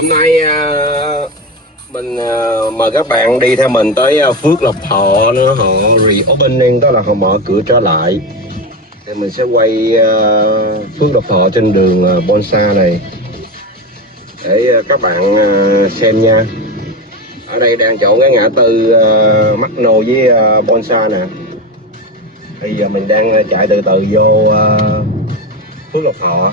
Hôm nay mình mời các bạn đi theo mình tới Phước Lộc Thọ nữa, họ reopening, tức là họ mở cửa trở lại. Thì mình sẽ quay Phước Lộc Thọ trên đường Bonsa này để các bạn xem nha. Ở đây đang chỗ cái ngã tư Macno với Bonsa nè. Bây giờ mình đang chạy từ từ vô Phước Lộc Thọ.